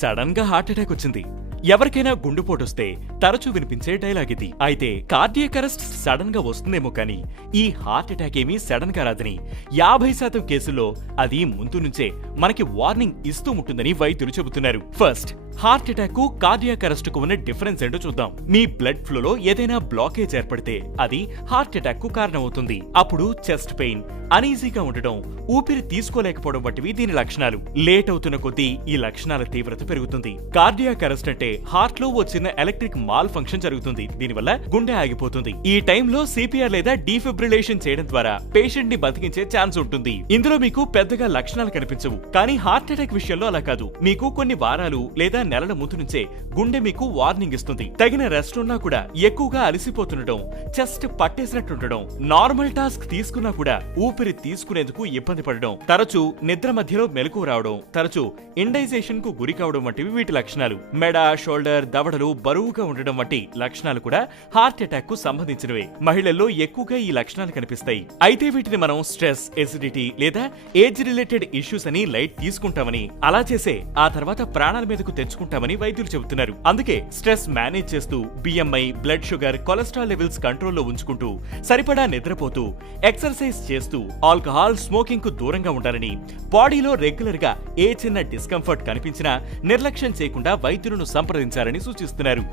Sudden గా heart attack వచ్చింది. ఎవరికైనా గుండెపోటొస్తే తరచూ వినిపించే డైలాగ్ ఇది. అయితే కార్డియాక్ అరెస్ట్ సడన్ గా వస్తుందేమో కానీ ఈ హార్ట్ అటాక్ ఏమీ సడన్ గా రాదని, 50% కేసుల్లో అది ముందు నుంచే మనకి వార్నింగ్ ఇస్తూ ఉంటుందని వైద్యులు చెబుతున్నారు. ఫస్ట్, హార్ట్ అటాక్ కు కార్డియాక్ అరెస్ట్ కు ఉన్న డిఫరెన్స్ ఏంటో చూద్దాం. మీ బ్లడ్ ఫ్లోలో ఏదైనా బ్లాకేజ్ ఏర్పడితే అది హార్ట్ అటాక్ కు కారణమవుతుంది. అప్పుడు చెస్ట్ పెయిన్, అనీజీగా ఉండటం, ఊపిరి తీసుకోలేకపోవడం వంటివి దీని లక్షణాలు. లేట్ అవుతున్న కొద్దీ ఈ లక్షణాల తీవ్రత పెరుగుతుంది. కార్డియాక్ అరెస్ట్ అంటే హార్ట్ లో ఓ చిన్న ఎలక్ట్రిక్ మాల్ ఫంక్షన్ జరుగుతుంది. దీనివల్ల గుండె ఆగిపోతుంది. ఈ టైంలో సిపిఆర్ లేదా డీఫిబ్రిలేషన్ చేయడం ద్వారా పేషెంట్ ని బతికించే ఛాన్స్ ఉంటుంది. ఇందులో మీకు పెద్దగా లక్షణాలు కనిపించవు. కానీ హార్ట్ అటాక్ విషయంలో అలా కాదు. మీకు కొన్ని వారాలు లేదా నెలల ముందు నుంచే గుండె మీకు వార్నింగ్ ఇస్తుంది. తగిన రెస్ట్ ఉన్నా కూడా ఎక్కువగా అలసిపోతుండటం, చెస్ట్ పట్టేసినట్టుండడం, నార్మల్ టాస్క్ తీసుకున్నా కూడా ఊపిరి తీసుకునేందుకు ఇబ్బంది పడడం, తరచూ నిద్ర మధ్యలో మెలకువ రావడం, తరచూ ఇండైజేషన్ కు గురి కావడం వంటివి వీటి లక్షణాలు. మెడ, షోల్డర్, దవడలు బరువుగా ఉండడం వంటి లక్షణాలు కూడా హార్ట్ అటాక్ కు సంబంధించినవే. మహిళల్లో ఎక్కువగా ఈ లక్షణాలు కనిపిస్తాయి. అయితే వీటిని మనం స్ట్రెస్, ఎసిడిటీ లేదా ఏజ్ రిలేటెడ్ ఇష్యూస్ అని లైట్ తీసుకుంటామని, అలా చేసే ఆ తర్వాత ప్రాణాల మీదకు తెచ్చుకుంటామని వైద్యులు చెబుతున్నారు. అందుకే స్ట్రెస్ మేనేజ్ చేస్తూ, BMI, blood sugar, cholesterol levels కంట్రోల్లో ఉంచుకుంటూ, సరిపడా నిద్రపోతూ, ఎక్సర్సైజ్ చేస్తూ, ఆల్కహాల్, స్మోకింగ్ కు దూరంగా ఉండాలని, బాడీలో రెగ్యులర్ గా ఏ చిన్న డిస్కంఫర్ట్ కనిపించినా నిర్లక్ష్యం చేయకుండా వైద్యులను సంప్రదించాలని సూచిస్తున్నారు.